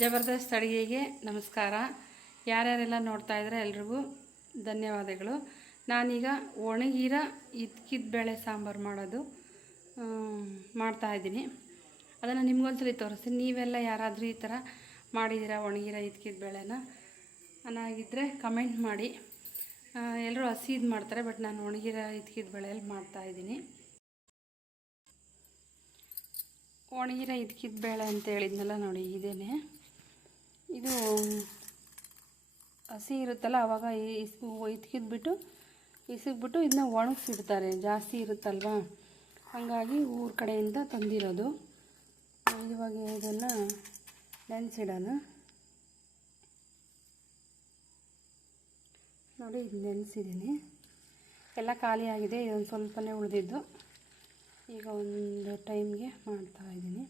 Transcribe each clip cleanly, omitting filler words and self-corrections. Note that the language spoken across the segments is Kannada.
ಜಬರ್ದಸ್ತ್ ಅಡುಗೆಗೆ ನಮಸ್ಕಾರ. ಯಾರ್ಯಾರೆಲ್ಲ ನೋಡ್ತಾ ಇದ್ದಾರೆ ಎಲ್ರಿಗೂ ಧನ್ಯವಾದಗಳು. ನಾನೀಗ ಒಣಗಿರ ಇದ್ಕಿದ ಬೇಳೆ ಸಾಂಬಾರು ಮಾಡೋದು ಮಾಡ್ತಾಯಿದ್ದೀನಿ. ಅದನ್ನು ನಿಮ್ಗೊಂದ್ಸಲಿ ತೋರಿಸ್ತೀನಿ. ನೀವೆಲ್ಲ ಯಾರಾದರೂ ಈ ಥರ ಮಾಡಿದ್ದೀರಾ ಒಣಗಿರ ಇದ್ಕಿದ ಬೇಳೆನ? ಚೆನ್ನಾಗಿದ್ದರೆ ಕಮೆಂಟ್ ಮಾಡಿ. ಎಲ್ಲರೂ ಹಸಿದು ಮಾಡ್ತಾರೆ, ಬಟ್ ನಾನು ಒಣಗಿರ ಇದ್ಕಿದ ಬೇಳೆಯಲ್ಲಿ ಮಾಡ್ತಾಯಿದ್ದೀನಿ. ಒಣಗಿರ ಇದ್ಕಿದ ಬೇಳೆ ಅಂತ ಹೇಳಿದ್ನಲ್ಲ ನೋಡಿ, ಇದೇನೆ. ಇದು ಹಸಿ ಇರುತ್ತಲ್ಲ, ಆವಾಗ ಇದ್ಕಿದ್ಬಿಟ್ಟು ಇಸಿಗ್ಬಿಟ್ಟು ಇದನ್ನ ಒಣಗಿಸಿಡ್ತಾರೆ. ಜಾಸ್ತಿ ಇರುತ್ತಲ್ವ, ಹಾಗಾಗಿ ಊರ ಕಡೆಯಿಂದ ತಂದಿರೋದು. ಇವಾಗ ಇದನ್ನು ನೆನೆಸಿಡೋಣ. ನೋಡಿ, ಇದು ನೆನೆಸಿದ್ದೀನಿ. ಎಲ್ಲ ಖಾಲಿ ಆಗಿದೆ, ಇದೊಂದು ಸ್ವಲ್ಪನೇ ಉಳಿದಿದ್ದು. ಈಗ ಒಂದು ಟೈಮ್ಗೆ ಮಾಡ್ತಾಯಿದ್ದೀನಿ.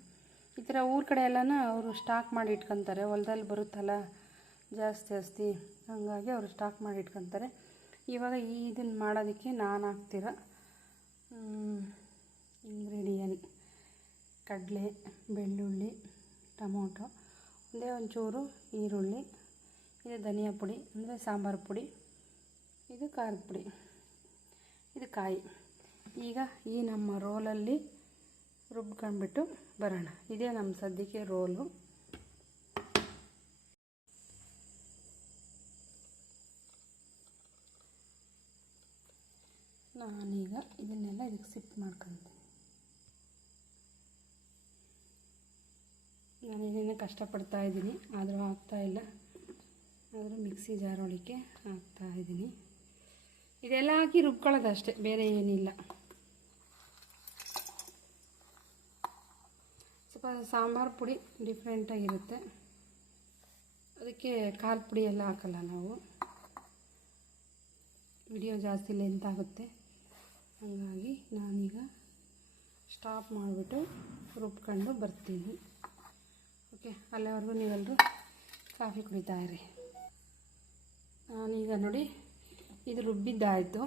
ಈ ಥರ ಊರ ಕಡೆ ಎಲ್ಲನ ಅವರು ಸ್ಟಾಕ್ ಮಾಡಿ ಇಟ್ಕೊತಾರೆ. ಹೊಲದಲ್ಲಿ ಬರುತ್ತಲ್ಲ ಜಾಸ್ತಿ, ಹಾಗಾಗಿ ಅವರು ಸ್ಟಾಕ್ ಮಾಡಿ ಇಟ್ಕೊತಾರೆ. ಇವಾಗ ಇದನ್ನು ಮಾಡೋದಕ್ಕೆ ನಾನು ಹಾಕ್ತಿರೋ ಇಂಗ್ರೀಡಿಯೆಂಟ್ ಕಡಲೆ, ಬೆಳ್ಳುಳ್ಳಿ, ಟೊಮೊಟೊ, ಒಂದೇ ಒಂಚೂರು ಈರುಳ್ಳಿ, ಇದು ಧನಿಯಾ ಪುಡಿ ಅಂದರೆ ಸಾಂಬಾರು ಪುಡಿ, ಇದು ಖಾರದ ಪುಡಿ, ಇದು ಕಾಯಿ. ಈಗ ಈ ನಮ್ಮ ರೋಲಲ್ಲಿ ರುಬ್ಕೊಂಡ್ಬಿಟ್ಟು ಬರೋಣ. ಇದೇ ನಮ್ಮ ಸದ್ಯಕ್ಕೆ ರೋಲು. ನಾನೀಗ ಇದನ್ನೆಲ್ಲ ಇದಕ್ಕೆ ಶಿಫ್ಟ್ ಮಾಡ್ಕೊತೀನಿ. ನಾನು ಇದನ್ನೇ ಕಷ್ಟಪಡ್ತಾಯಿದ್ದೀನಿ, ಆದರೂ ಆಗ್ತಾಯಿಲ್ಲ. ಆದರೂ ಮಿಕ್ಸಿ ಜಾರೊಳಕ್ಕೆ ಹಾಕ್ತಾಯಿದ್ದೀನಿ. ಇದೆಲ್ಲ ಹಾಕಿ ರುಬ್ಕೊಳ್ಳೋದು ಅಷ್ಟೇ, ಬೇರೆ ಏನಿಲ್ಲ. ಸ್ವಲ್ಪ ಸಾಂಬಾರು ಪುಡಿ ಡಿಫ್ರೆಂಟಾಗಿರುತ್ತೆ, ಅದಕ್ಕೆ ಖಾರದ ಪುಡಿ ಎಲ್ಲ ಹಾಕಲ್ಲ ನಾವು. ವಿಡಿಯೋ ಜಾಸ್ತಿ ಲೆಂತ್ ಆಗುತ್ತೆ, ಹಾಗಾಗಿ ನಾನೀಗ ಸ್ಟಾಪ್ ಮಾಡಿಬಿಟ್ಟು ರುಬ್ಕೊಂಡು ಬರ್ತೀನಿ. ಓಕೆ, ಅಲ್ಲಿವರೆಗೂ ನೀವೆಲ್ಲರೂ ಕಾಫಿ ಕುಡಿತಾಯಿರಿ. ನಾನೀಗ ನೋಡಿ, ಇದು ರುಬ್ಬಿದ್ದಾಯಿತು,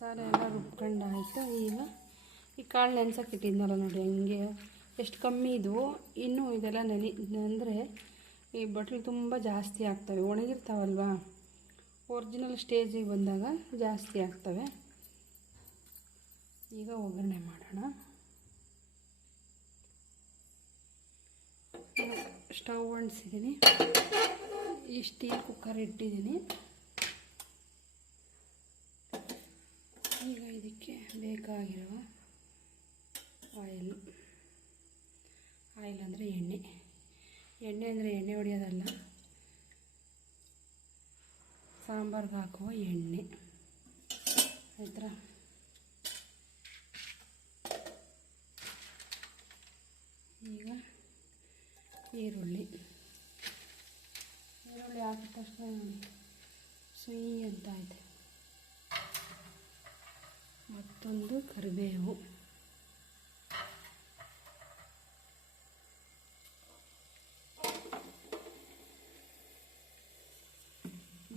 ಸಾರ ಎಲ್ಲ ರುಬ್ಕೊಂಡಾಯಿತು. ಈಗ ಈ ಕಾಳು ನೆನ್ಸಕ್ಕೆ ಇಟ್ಟಿದ್ನಲ್ಲ ನೋಡಿ, ಹಂಗೆ ಎಷ್ಟು ಕಮ್ಮಿ ಇದ್ವು. ಇನ್ನೂ ಇದೆಲ್ಲ ಅಂದರೆ ಈ ಬಟ್ಲು ತುಂಬ ಜಾಸ್ತಿ ಆಗ್ತವೆ. ಒಣಗಿರ್ತಾವಲ್ವ, ಒರಿಜಿನಲ್ ಸ್ಟೇಜಿಗೆ ಬಂದಾಗ ಜಾಸ್ತಿ ಆಗ್ತವೆ. ಈಗ ಒಗ್ಗರಣೆ ಮಾಡೋಣ. ಸ್ಟವ್ ಅಂಟಿಸಿದ್ದೀನಿ, ಈ ಸ್ಟೀಲ್ ಕುಕ್ಕರ್ ಇಟ್ಟಿದ್ದೀನಿ. ಈಗ ಇದಕ್ಕೆ ಬೇಕಾಗಿರುವ ಆಯಿಲ್ ಅಂದರೆ ಎಣ್ಣೆ ಅಂದರೆ ಎಣ್ಣೆ ಹೊಡೆಯೋದಲ್ಲ, ಸಾಂಬಾರ್ಗೆ ಹಾಕುವ ಎಣ್ಣೆ. ಆಯ್ತಾ? ಈಗ ಈರುಳ್ಳಿ ಹಾಕಿದ ತಕ್ಷಣ ಸಿಹಿ ಅಂತ ಇದೆ. ಮತ್ತೊಂದು ಕರಿಬೇವು,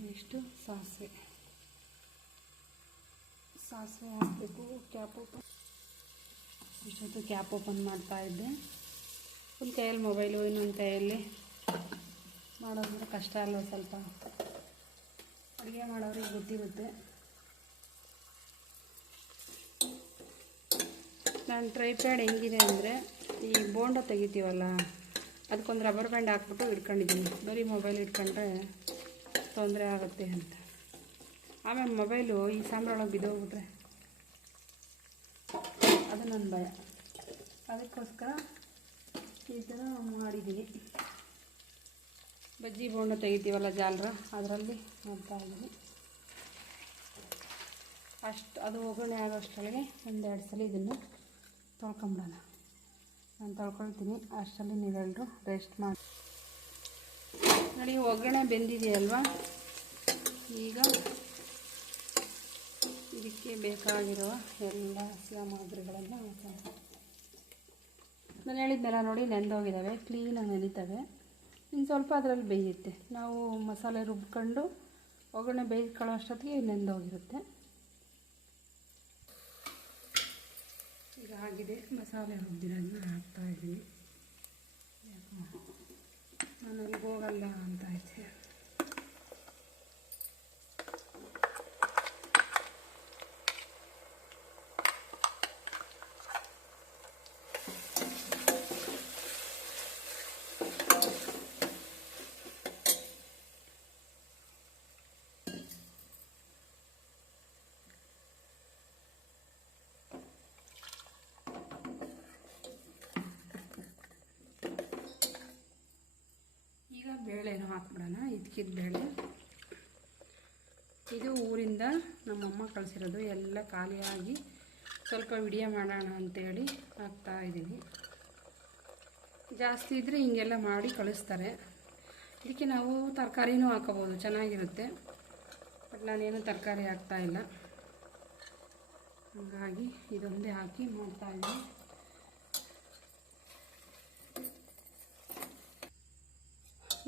ನೆಕ್ಸ್ಟು ಸಾಸಿವೆ ಹಾಕಬೇಕು. ಇಷ್ಟೊತ್ತು ಕ್ಯಾಪ್ ಓಪನ್ ಮಾಡ್ತಾಯಿದ್ದೆ. ಒಂದು ಕೈಯಲ್ಲಿ ಮೊಬೈಲು, ಇನ್ನೊಂದು ಕೈಯಲ್ಲಿ ಮಾಡೋದಂದ್ರೆ ಕಷ್ಟ ಅಲ್ವ. ಸ್ವಲ್ಪ ಅಡುಗೆ ಮಾಡೋರಿಗೆ ಗೊತ್ತಿರುತ್ತೆ. ನಾನು ಟ್ರೈಪ್ಯಾಡ್ ಹೆಂಗಿದೆ ಅಂದರೆ, ಈ ಬೋಂಡ ತೆಗಿತೀವಲ್ಲ, ಅದಕ್ಕೊಂದು ರಬ್ಬರ್ ಬ್ಯಾಂಡ್ ಹಾಕ್ಬಿಟ್ಟು ಇಟ್ಕೊಂಡಿದ್ದೀನಿ. ಬರೀ ಮೊಬೈಲ್ ಇಟ್ಕೊಂಡ್ರೆ ತೊಂದರೆ ಆಗುತ್ತೆ ಅಂತ. ಆಮೇಲೆ ಮೊಬೈಲು ಈ ಸಾಂಬ್ರೊಳಗೆ ಬಿದ್ದೋಗ್ಬಿಟ್ರೆ ಅದು ನನ್ನ ಭಯ. ಅದಕ್ಕೋಸ್ಕರ ಈ ಥರ ಮಾಡಿದ್ದೀನಿ. ಬಜ್ಜಿ ಬೋಂಡ ತೆಗಿತೀವಲ್ಲ ಜಾಲರ, ಅದರಲ್ಲಿ ಮಾಡ್ತಾಯಿದ್ದೀನಿ. ಅದು ಒಗ್ಗರಣೆ ಆಗೋಷ್ಟರೊಳಗೆ ಒಂದೆರಡು ಸಲ ಇದನ್ನು ತೊಳ್ಕೊಂಬಿಡೋಣ. ನಾನು ತೊಳ್ಕೊಳ್ತೀನಿ, ಅಷ್ಟರಲ್ಲಿ ನೀವೆಲ್ಲರೂ ರೆಸ್ಟ್ ಮಾಡಿ. ನೋಡಿ, ಒಗ್ಗರಣೆ ಬೆಂದಿದೆಯಲ್ವ. ಈಗ ಇದಕ್ಕೆ ಬೇಕಾಗಿರುವ ಎಲ್ಲ ಸಾಮಗ್ರಿಗಳನ್ನು ನಾನು ಹೇಳಿದ್ನೆಲ್ಲ ನೋಡಿ, ನೆಂದೋಗಿದ್ದಾವೆ, ಕ್ಲೀನಾಗಿ ನೆನೀತವೆ. ಇನ್ನು ಸ್ವಲ್ಪ ಅದರಲ್ಲಿ ಬೇಯುತ್ತೆ. ನಾವು ಮಸಾಲೆ ರುಬ್ಕೊಂಡು ಒಗ್ಗರಣೆ ಬೇಯಿಸ್ಕೊಳ್ಳೋ ಅಷ್ಟೊತ್ತಿಗೆ ನೆಂದೋಗಿರುತ್ತೆ. ಈಗ ಆಗಿದೆ, ಮಸಾಲೆ ರುಬ್ಬಿರೋದನ್ನ ಹಾಕ್ತಾಯಿದ್ದೀನಿ. ನಾನು ಅಲ್ಲಿಗೆ ಹೋಗಲ್ಲ ಅಂತ ಐತೆ. ಈಗ ಬೇಳೆನೂ ಹಾಕ್ಬಿಡೋಣ. ಇದಕ್ಕಿದ ಬೇಳೆ ಇದು ಊರಿಂದ ನಮ್ಮಮ್ಮ ಕಳಿಸಿರೋದು, ಎಲ್ಲ ಖಾಲಿಯಾಗಿ ಸ್ವಲ್ಪ ವಿಡಿಯೋ ಮಾಡೋಣ ಅಂಥೇಳಿ ಹಾಕ್ತಾಯಿದ್ದೀನಿ. ಜಾಸ್ತಿ ಇದ್ದರೆ ಹಿಂಗೆಲ್ಲ ಮಾಡಿ ಕಳಿಸ್ತಾರೆ. ಇದಕ್ಕೆ ನಾವು ತರಕಾರಿನೂ ಹಾಕೋಬೋದು, ಚೆನ್ನಾಗಿರುತ್ತೆ. ಬಟ್ ನಾನೇನು ತರಕಾರಿ ಹಾಕ್ತಾಯಿಲ್ಲ, ಹಾಗಾಗಿ ಇದೊಂದೇ ಹಾಕಿ ಮಾಡ್ತಾಯಿದ್ದೀನಿ.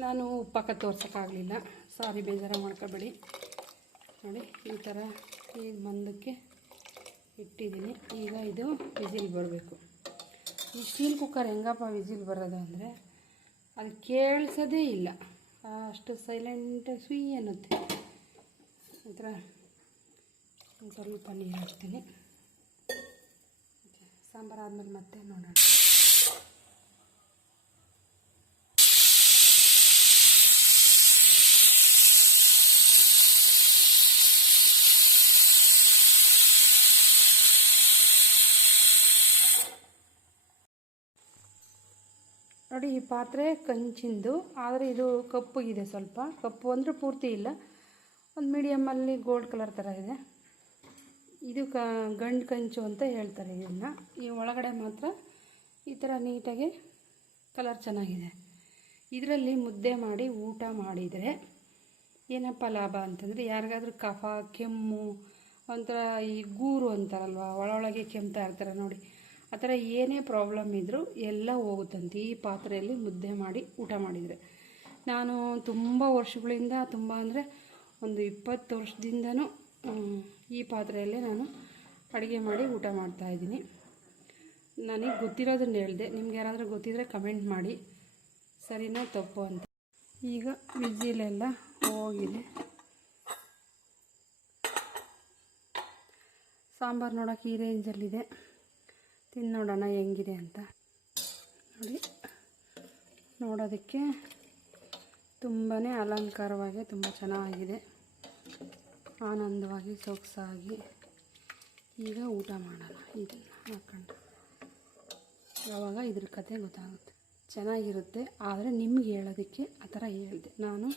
ನಾನು ಉಪ್ಪಾಕ ತೋರ್ಸೋಕ್ಕಾಗಲಿಲ್ಲ, ಸಾರಿ, ಬೇಜಾರು ಮಾಡ್ಕೋಬೇಡಿ. ನೋಡಿ ಈ ಥರ ಈ ಮಂದಕ್ಕೆ ಇಟ್ಟಿದ್ದೀನಿ. ಈಗ ಇದು ವಿಸಿಲ್ ಬರಬೇಕು. ಈ ಸ್ಟೀಲ್ ಕುಕ್ಕರ್ ಹೆಂಗಪ್ಪ ವಿಸಿಲ್ ಬರೋದು ಅಂದರೆ ಅದು ಕೇಳಿಸೋದೇ ಇಲ್ಲ, ಅಷ್ಟು ಸೈಲೆಂಟ್ ಸ್ವೀ ಅನ್ನುತ್ತೆ. ಈ ಥರ ಒಂದು ಸ್ವಲ್ಪ ನೀರು ಹಾಕ್ತೀನಿ. ಸಾಂಬಾರು ಆದಮೇಲೆ ಮತ್ತೆ ನೋಡೋಣ. ನೋಡಿ ಈ ಪಾತ್ರೆ ಕಂಚಿಂದು, ಆದರೆ ಇದು ಕಪ್ಪುಗಿದೆ, ಸ್ವಲ್ಪ ಕಪ್ಪು ಅಂದರೆ ಪೂರ್ತಿ ಇಲ್ಲ, ಒಂದು ಮೀಡಿಯಮಲ್ಲಿ ಗೋಲ್ಡ್ ಕಲರ್ ಥರ ಇದೆ. ಇದು ಗಂಡು ಕಂಚು ಅಂತ ಹೇಳ್ತಾರೆ ಇದನ್ನು. ಈ ಒಳಗಡೆ ಮಾತ್ರ ಈ ಥರ ನೀಟಾಗಿ ಕಲರ್ ಚೆನ್ನಾಗಿದೆ. ಇದರಲ್ಲಿ ಮುದ್ದೆ ಮಾಡಿ ಊಟ ಮಾಡಿದರೆ ಏನಪ್ಪ ಲಾಭ ಅಂತಂದರೆ, ಯಾರಿಗಾದ್ರೂ ಕಫ ಕೆಮ್ಮು ಒಂಥರ ಈ ಗೂರು ಅಂತಾರಲ್ವ, ಒಳಗೆ ಕೆಮ್ತಾ ಇರ್ತಾರೆ ನೋಡಿ, ಆ ಥರ ಏನೇ ಪ್ರಾಬ್ಲಮ್ ಇದ್ದರೂ ಎಲ್ಲ ಹೋಗುತ್ತಂತೆ ಈ ಪಾತ್ರೆಯಲ್ಲಿ ಮುದ್ದೆ ಮಾಡಿ ಊಟ ಮಾಡಿದರೆ. ನಾನು ತುಂಬ ವರ್ಷಗಳಿಂದ, ತುಂಬ ಅಂದರೆ ಒಂದು 20 ವರ್ಷದಿಂದನೂ ಈ ಪಾತ್ರೆಯಲ್ಲೇ ನಾನು ಅಡುಗೆ ಮಾಡಿ ಊಟ ಮಾಡ್ತಾಯಿದ್ದೀನಿ. ನನಗೆ ಗೊತ್ತಿರೋದನ್ನು ಹೇಳಿದೆ, ನಿಮ್ಗೆ ಯಾರಾದರೂ ಗೊತ್ತಿದ್ದರೆ ಕಮೆಂಟ್ ಮಾಡಿ, ಸರಿನಾ ತಪ್ಪು ಅಂತ. ಈಗ ವಿಸಿಲೆಲ್ಲ ಹೋಗಿದೆ. ಸಾಂಬಾರು ನೋಡೋಕೆ ಈ ರೇಂಜಲ್ಲಿದೆ, ತಿಂದು ನೋಡೋಣ ಹೆಂಗಿದೆ ಅಂತ. ನೋಡಿ, ನೋಡೋದಕ್ಕೆ ತುಂಬಾ ಅಲಂಕಾರವಾಗಿ ತುಂಬ ಚೆನ್ನಾಗಿದೆ, ಆನಂದವಾಗಿ ಸೊಗಸಾಗಿ. ಈಗ ಊಟ ಮಾಡೋಣ ಇದನ್ನು ಹಾಕ್ಕೊಂಡು. ಯಾವಾಗ ಇದ್ರ ಕತೆ ಗೊತ್ತಾಗುತ್ತೆ. ಚೆನ್ನಾಗಿರುತ್ತೆ, ಆದರೆ ನಿಮ್ಗೆ ಹೇಳೋದಕ್ಕೆ ಆ ಥರ ಹೇಳಿದೆ. ನಾನು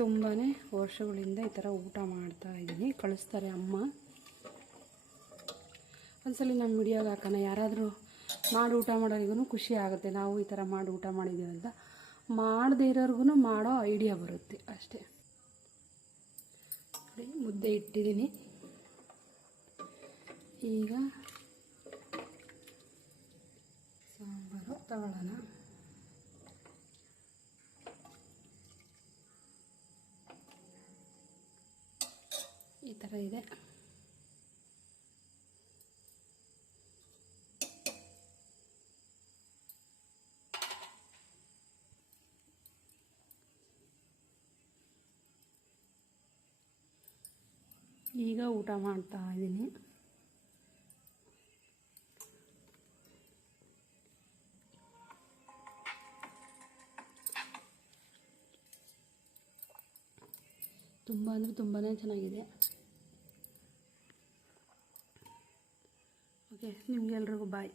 ತುಂಬಾ ವರ್ಷಗಳಿಂದ ಈ ಥರ ಊಟ ಮಾಡ್ತಾಯಿದ್ದೀನಿ, ಕಳಿಸ್ತಾರೆ ಅಮ್ಮ. ಒಂದ್ಸಲ ನಮ್ಮ ವಿಡಿಯೋಗೆ ಹಾಕೋಣ, ಯಾರಾದರೂ ಮಾಡಿ ಊಟ ಮಾಡೋರಿಗೂ ಖುಷಿ ಆಗುತ್ತೆ. ನಾವು ಈ ಥರ ಮಾಡಿ ಊಟ ಮಾಡಿದ್ದೀವಿ ಅಂತ, ಮಾಡದೇ ಇರೋರ್ಗು ಮಾಡೋ ಐಡಿಯಾ ಬರುತ್ತೆ ಅಷ್ಟೇ. ಮುದ್ದೆ ಇಟ್ಟಿದ್ದೀನಿ. ಈಗ ಸಾಂಬಾರು ತಗೊಳ್ಳೋಣ. ಈ ಥರ ಇದೆ. ಈಗ ಊಟ ಮಾಡ್ತಾ ಇದ್ದೀನಿ. ತುಂಬ ಅಂದರೆ ತುಂಬಾ ಚೆನ್ನಾಗಿದೆ. ಓಕೆ, ನಿಮಗೆಲ್ರಿಗೂ ಬಾಯ್.